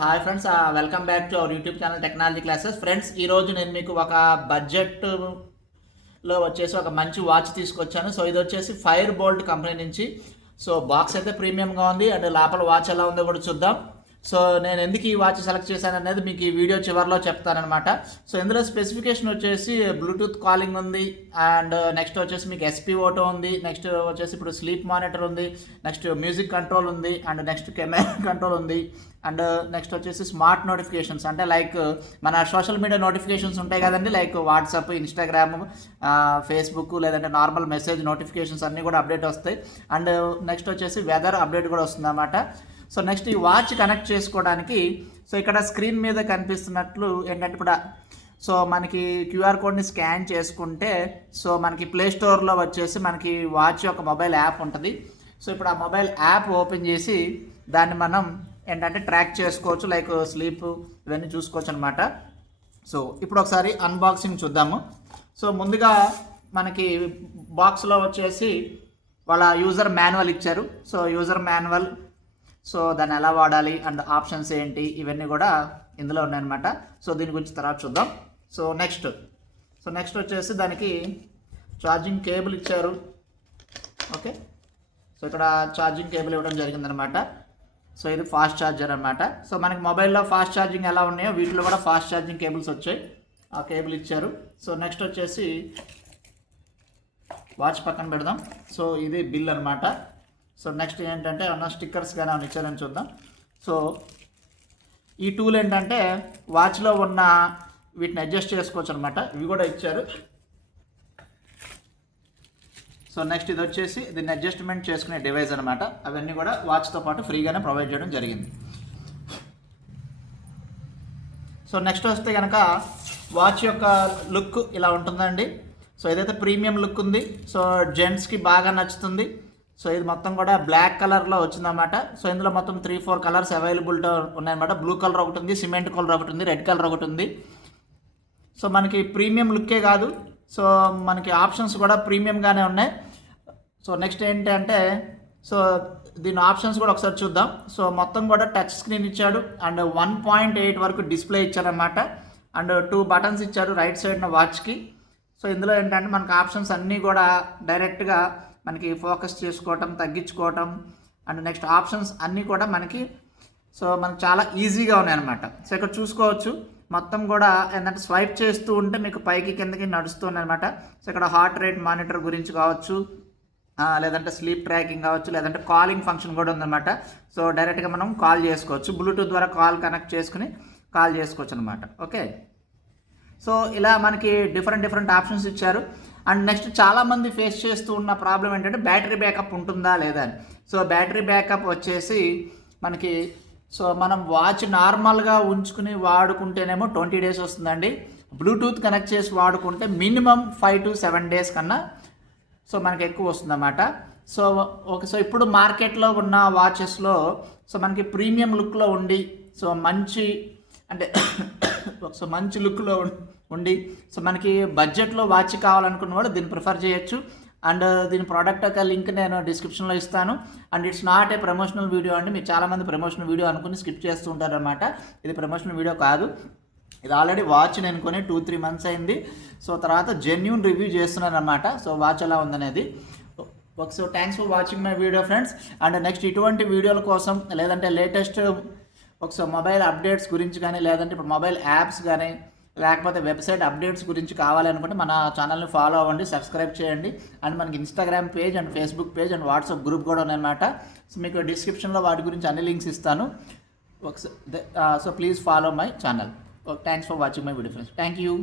Hi friends, welcome back to our YouTube channel technology classes. Friends, ఈరోజు నేను మీకు ఒక బడ్జెట్లో వచ్చేసి ఒక మంచి వాచ్ తీసుకొచ్చాను. సో ఇది వచ్చేసి ఫైర్ బోల్ట్ కంపెనీ నుంచి. సో బాక్స్ అయితే ప్రీమియంగా ఉంది అండ్ లోపల వాచ్ ఎలా ఉందో కూడా చూద్దాం. సో నేను ఎందుకు ఈ వాచ్ సెలెక్ట్ చేశాను అనేది మీకు ఈ వీడియో చివరిలో చెప్తానమాట. సో ఇందులో స్పెసిఫికేషన్ వచ్చేసి బ్లూటూత్ కాలింగ్ ఉంది అండ్ నెక్స్ట్ వచ్చేసి మీకు ఎస్పీఓటో ఉంది, నెక్స్ట్ వచ్చేసి ఇప్పుడు స్లీప్ మానిటర్ ఉంది, నెక్స్ట్ మ్యూజిక్ కంట్రోల్ ఉంది అండ్ నెక్స్ట్ కెమెరా కంట్రోల్ ఉంది అండ్ నెక్స్ట్ వచ్చేసి స్మార్ట్ నోటిఫికేషన్స్ అంటే లైక్ మన సోషల్ మీడియా నోటిఫికేషన్స్ ఉంటాయి కదండి, లైక్ వాట్సాప్, ఇన్స్టాగ్రామ్, ఫేస్బుక్ లేదంటే నార్మల్ మెసేజ్ నోటిఫికేషన్స్ అన్నీ కూడా అప్డేట్ వస్తాయి అండ్ నెక్స్ట్ వచ్చేసి వెదర్ అప్డేట్ కూడా వస్తుంది అన్నమాట. సో నెక్స్ట్ ఈ వాచ్ కనెక్ట్ చేసుకోవడానికి సో ఇక్కడ స్క్రీన్ మీద కనిపిస్తున్నట్లు ఏంటంటే ఇప్పుడు సో మనకి క్యూఆర్ కోడ్ని స్కాన్ చేసుకుంటే సో మనకి ప్లే స్టోర్లో వచ్చేసి మనకి వాచ్ యొక్క మొబైల్ యాప్ ఉంటుంది. సో ఇప్పుడు ఆ మొబైల్ యాప్ ఓపెన్ చేసి దాన్ని మనం ఏంటంటే ట్రాక్ చేసుకోవచ్చు, లైక్ స్లీప్ ఇవన్నీ చూసుకోవచ్చు అనమాట. సో ఇప్పుడు ఒకసారి అన్బాక్సింగ్ చూద్దాము. సో ముందుగా మనకి బాక్స్లో వచ్చేసి వాళ్ళ యూజర్ మాన్యువల్ ఇచ్చారు. సో యూజర్ మాన్యువల్, సో దాన్ని ఎలా వాడాలి అండ్ ఆప్షన్స్ ఏంటి ఇవన్నీ కూడా ఇందులో ఉన్నాయన్నమాట. సో దీని గురించి తర్వాత చూద్దాం. సో నెక్స్ట్ వచ్చేసి దానికి ఛార్జింగ్ కేబుల్ ఇచ్చారు. ఓకే, సో ఇక్కడ ఛార్జింగ్ కేబుల్ ఇవ్వడం జరిగిందనమాట. సో ఇది ఫాస్ట్ ఛార్జర్ అనమాట. సో మనకి మొబైల్లో ఫాస్ట్ ఛార్జింగ్ ఎలా ఉన్నాయో వీటిలో కూడా ఫాస్ట్ ఛార్జింగ్ కేబుల్స్ వచ్చాయి, ఆ కేబుల్ ఇచ్చారు. సో నెక్స్ట్ వచ్చేసి వాచ్ పక్కన పెడదాం. సో ఇది బిల్ అనమాట. సో నెక్స్ట్ ఏంటంటే ఏమన్నా స్టిక్కర్స్ కానీ ఏమైనా ఇచ్చారని చూద్దాం. సో ఈ టూల్ ఏంటంటే వాచ్లో ఉన్న వీటిని అడ్జస్ట్ చేసుకోవచ్చు అనమాట, ఇవి కూడా ఇచ్చారు. సో నెక్స్ట్ ఇది వచ్చేసి దీన్ని అడ్జస్ట్మెంట్ చేసుకునే డివైస్ అనమాట. అవన్నీ కూడా వాచ్తో పాటు ఫ్రీగానే ప్రొవైడ్ చేయడం జరిగింది. సో నెక్స్ట్ వస్తే కనుక వాచ్ యొక్క లుక్ ఇలా ఉంటుందండి. సో ఏదైతే ప్రీమియం లుక్ ఉంది, సో జెంట్స్కి బాగా నచ్చుతుంది. సో ఇది మొత్తం కూడా బ్లాక్ కలర్లో వచ్చిందన్నమాట. సో ఇందులో మొత్తం 3-4 కలర్స్ అవైలబుల్గా ఉన్నాయన్నమాట. బ్లూ కలర్ ఒకటి ఉంది, సిమెంట్ కలర్ ఒకటి ఉంది, రెడ్ కలర్ ఒకటి ఉంది. సో మనకి ప్రీమియం లుక్కే కాదు, సో మనకి ఆప్షన్స్ కూడా ప్రీమియంగానే ఉన్నాయి. సో నెక్స్ట్ ఏంటంటే సో దీని ఆప్షన్స్ కూడా ఒకసారి చూద్దాం. సో మొత్తం కూడా టచ్ స్క్రీన్ ఇచ్చాడు అండ్ 1.8 వరకు డిస్ప్లే ఇచ్చారనమాట అండ్ 2 బటన్స్ ఇచ్చారు రైట్ సైడ్న వాచ్కి. సో ఇందులో ఏంటంటే మనకు ఆప్షన్స్ అన్నీ కూడా డైరెక్ట్గా మనకి ఫోకస్ చేసుకోవటం, తగ్గించుకోవటం అండ్ నెక్స్ట్ ఆప్షన్స్ అన్నీ కూడా మనకి చాలా ఈజీగా ఉన్నాయన్నమాట. సో ఇక్కడ చూసుకోవచ్చు మొత్తం కూడా ఏంటంటే స్వైప్ చేస్తూ ఉంటే మీకు పైకి కిందకి నడుస్తున్నాయన్నమాట. సో ఇక్కడ హార్ట్ రేట్ మానిటర్ గురించి కావచ్చు, లేదంటే స్లీప్ ట్రాకింగ్ కావచ్చు, లేదంటే కాలింగ్ ఫంక్షన్ కూడా ఉందన్నమాట. సో డైరెక్ట్గా మనం కాల్ చేసుకోవచ్చు, బ్లూటూత్ ద్వారా కాల్ కనెక్ట్ చేసుకుని కాల్ చేసుకోవచ్చు అనమాట. ఓకే, సో ఇలా మనకి డిఫరెంట్ ఆప్షన్స్ ఇచ్చారు. అండ్ నెక్స్ట్ చాలామంది ఫేస్ చేస్తూ ఉన్న ప్రాబ్లం ఏంటంటే బ్యాటరీ బ్యాకప్ ఉంటుందా లేదా అని. సో బ్యాటరీ బ్యాకప్ వచ్చేసి మనకి సో మనం వాచ్ నార్మల్గా ఉంచుకుని వాడుకుంటేనేమో 20 days వస్తుందండి. బ్లూటూత్ కనెక్ట్ చేసి వాడుకుంటే మినిమం 5 to 7 days కన్నా సో మనకి ఎక్కువ వస్తుందన్నమాట. సో ఓకే, సో ఇప్పుడు మార్కెట్లో ఉన్న వాచెస్లో సో మనకి ప్రీమియం లుక్లో ఉండి సో మంచి అంటే సో మంచి లుక్లో ఉండి సో మనకి బడ్జెట్లో వాచ్ కావాలనుకున్న వాళ్ళు దీన్ని ప్రిఫర్ చేయొచ్చు. అండ్ దీని ప్రోడక్ట్ యొక్క లింక్ నేను డిస్క్రిప్షన్లో ఇస్తాను. And it's not a promotional video అండి. మీరు చాలామంది ప్రమోషనల్ వీడియో అనుకుని స్కిప్ చేస్తూ ఉంటారనమాట. ఇది ప్రమోషనల్ వీడియో కాదు, ఇది ఆల్రెడీ వాచ్ నేను కొని 2-3 months అయింది. సో తర్వాత జెన్యూన్ రివ్యూ చేస్తున్నాను అనమాట. సో వాచ్ ఎలా ఉందనేది. So thanks for watching my video friends. And next ఇటువంటి వీడియోల కోసం లేదంటే లేటెస్ట్ ఒకసారి మొబైల్ అప్డేట్స్ గురించి కానీ లేదంటే ఇప్పుడు మొబైల్ యాప్స్ కానీ లేకపోతే వెబ్సైట్ అప్డేట్స్ గురించి కావాలి అనుకుంటే మన ఛానల్ని ఫాలో అవ్వండి, సబ్స్క్రైబ్ చేయండి. అండ్ మనకి Instagram page and Facebook page and WhatsApp group కూడా ఉన్నాయన్నమాట. సో మీకు డిస్క్రిప్షన్లో వాటి గురించి అన్ని లింక్స్ ఇస్తాను. So please follow my channel. Thanks for watching my video friends. Thank you.